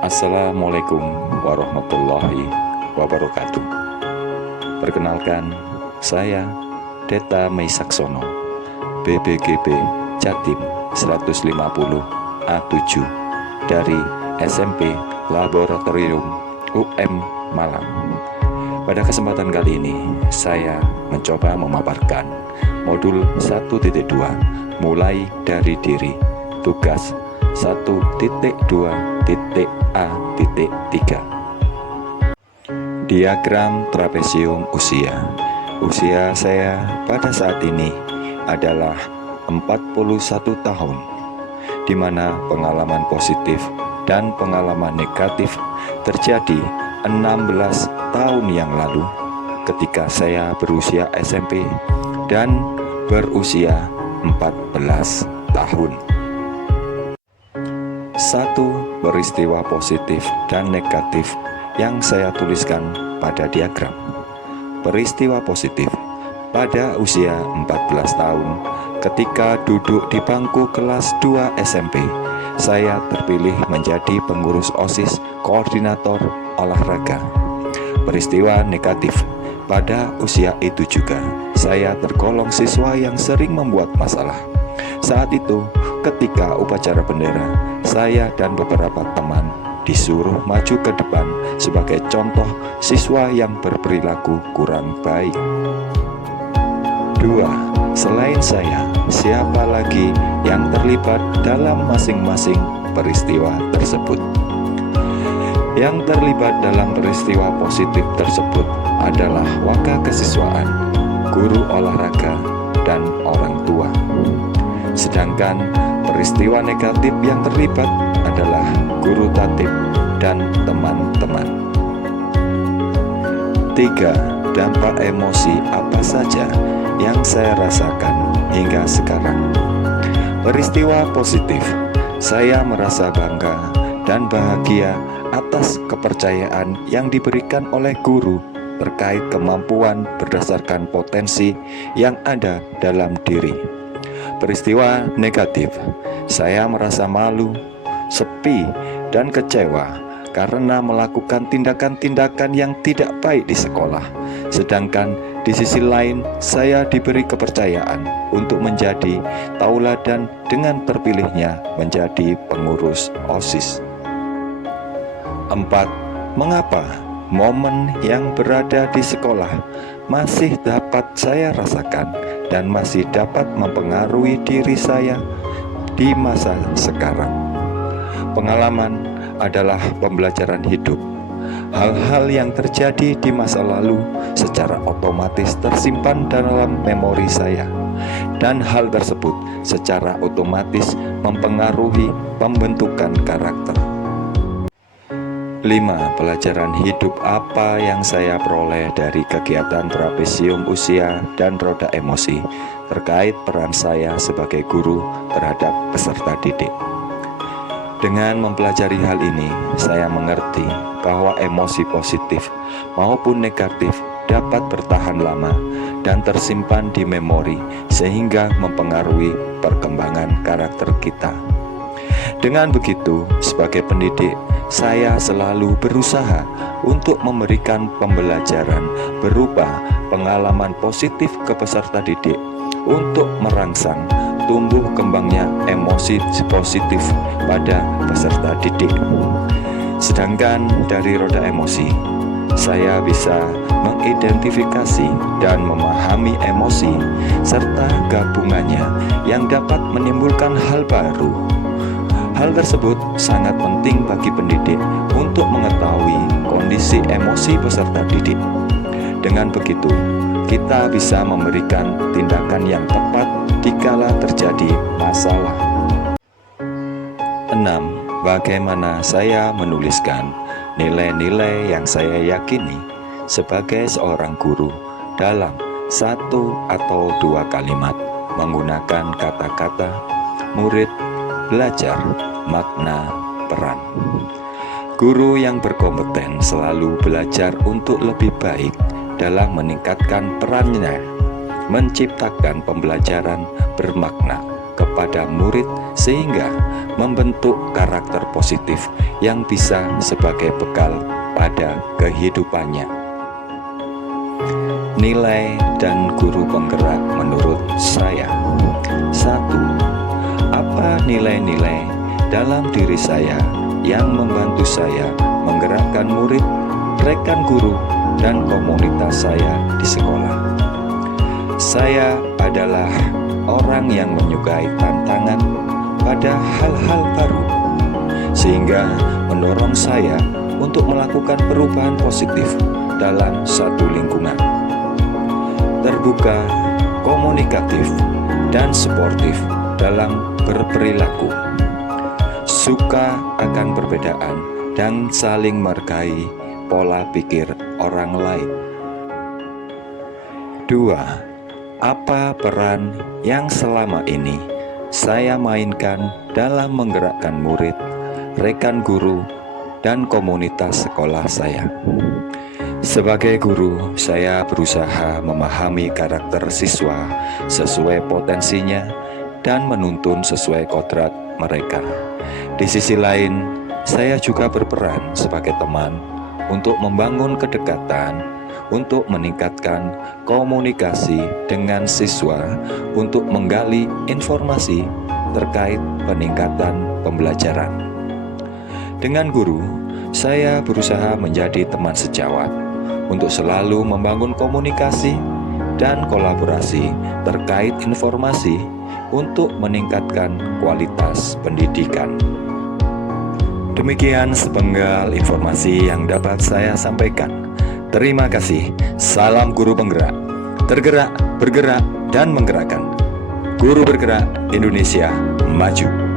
Assalamualaikum warahmatullahi wabarakatuh. Perkenalkan, saya Deta Meisaksono, BBGB Jatim 150 A7 dari SMP Laboratorium UM Malang. Pada kesempatan kali ini, saya mencoba memaparkan modul 1.2 mulai dari diri, tugas 1.2.A.3. Diagram trapesium usia. Usia saya pada saat ini adalah 41 tahun, di mana pengalaman positif dan pengalaman negatif terjadi 16 tahun yang lalu ketika saya berusia SMP dan berusia 14 tahun. Satu peristiwa positif dan negatif yang saya tuliskan pada diagram. Peristiwa positif pada usia 14 tahun ketika duduk di bangku kelas 2 SMP, saya terpilih menjadi pengurus OSIS koordinator olahraga. Peristiwa negatif pada usia itu juga saya tergolong siswa yang sering membuat masalah. Saat itu, ketika upacara bendera, saya dan beberapa teman disuruh maju ke depan sebagai contoh siswa yang berperilaku kurang baik. 2. Selain saya, siapa lagi yang terlibat dalam masing-masing peristiwa tersebut? Yang terlibat dalam peristiwa positif tersebut adalah waka kesiswaan, guru olahraga, dan orang tua. Sedangkan peristiwa negatif yang terlibat adalah guru tatib dan teman-teman. 3. Dampak emosi apa saja yang saya rasakan hingga sekarang? Peristiwa positif, saya merasa bangga dan bahagia atas kepercayaan yang diberikan oleh guru terkait kemampuan berdasarkan potensi yang ada dalam diri. Peristiwa negatif, saya merasa malu, sepi, dan kecewa karena melakukan tindakan-tindakan yang tidak baik di sekolah. Sedangkan di sisi lain, saya diberi kepercayaan untuk menjadi tauladan dengan terpilihnya menjadi pengurus OSIS. 4. Mengapa momen yang berada di sekolah masih dapat saya rasakan dan masih dapat mempengaruhi diri saya di masa sekarang? Pengalaman adalah pembelajaran hidup. Hal-hal yang terjadi di masa lalu secara otomatis tersimpan dalam memori saya, dan hal tersebut secara otomatis mempengaruhi pembentukan karakter. 5. Pelajaran hidup apa yang saya peroleh dari kegiatan trapesium usia dan roda emosi terkait peran saya sebagai guru terhadap peserta didik? Dengan mempelajari hal ini, saya mengerti bahwa emosi positif maupun negatif dapat bertahan lama dan tersimpan di memori sehingga mempengaruhi perkembangan karakter kita. Dengan begitu, sebagai pendidik, saya selalu berusaha untuk memberikan pembelajaran berupa pengalaman positif ke peserta didik untuk merangsang tumbuh kembangnya emosi positif pada peserta didik. Sedangkan dari roda emosi, saya bisa mengidentifikasi dan memahami emosi serta gabungannya yang dapat menimbulkan hal baru. Hal tersebut sangat penting bagi pendidik untuk mengetahui kondisi emosi peserta didik. Dengan begitu, kita bisa memberikan tindakan yang tepat dikala terjadi masalah. 6. Bagaimana saya menuliskan nilai-nilai yang saya yakini sebagai seorang guru dalam 1 atau 2 kalimat menggunakan kata-kata murid, belajar, makna, peran. Guru yang berkompeten selalu belajar untuk lebih baik dalam meningkatkan perannya, menciptakan pembelajaran bermakna kepada kepada murid sehingga membentuk karakter positif yang bisa sebagai bekal pada kehidupannya. Nilai dan guru penggerak menurut saya. 1. Apa nilai-nilai dalam diri saya yang membantu saya menggerakkan murid, rekan guru, dan komunitas saya di sekolah? Saya adalah orang yang menyukai tantangan pada hal-hal baru, sehingga mendorong saya untuk melakukan perubahan positif dalam satu lingkungan. Terbuka, komunikatif, dan sportif dalam berperilaku. Suka akan perbedaan dan saling menghargai pola pikir orang lain. 2. Apa peran yang selama ini saya mainkan dalam menggerakkan murid, rekan guru, dan komunitas sekolah saya? Sebagai guru, saya berusaha memahami karakter siswa sesuai potensinya dan menuntun sesuai kodrat mereka. Di sisi lain, saya juga berperan sebagai teman untuk membangun kedekatan, untuk meningkatkan komunikasi dengan siswa, untuk menggali informasi terkait peningkatan pembelajaran. Dengan guru, saya berusaha menjadi teman sejawat untuk selalu membangun komunikasi dan kolaborasi terkait informasi untuk meningkatkan kualitas pendidikan. Demikian sepenggal informasi yang dapat saya sampaikan. Terima kasih. Salam guru penggerak. Tergerak, bergerak, dan menggerakkan. Guru bergerak Indonesia maju.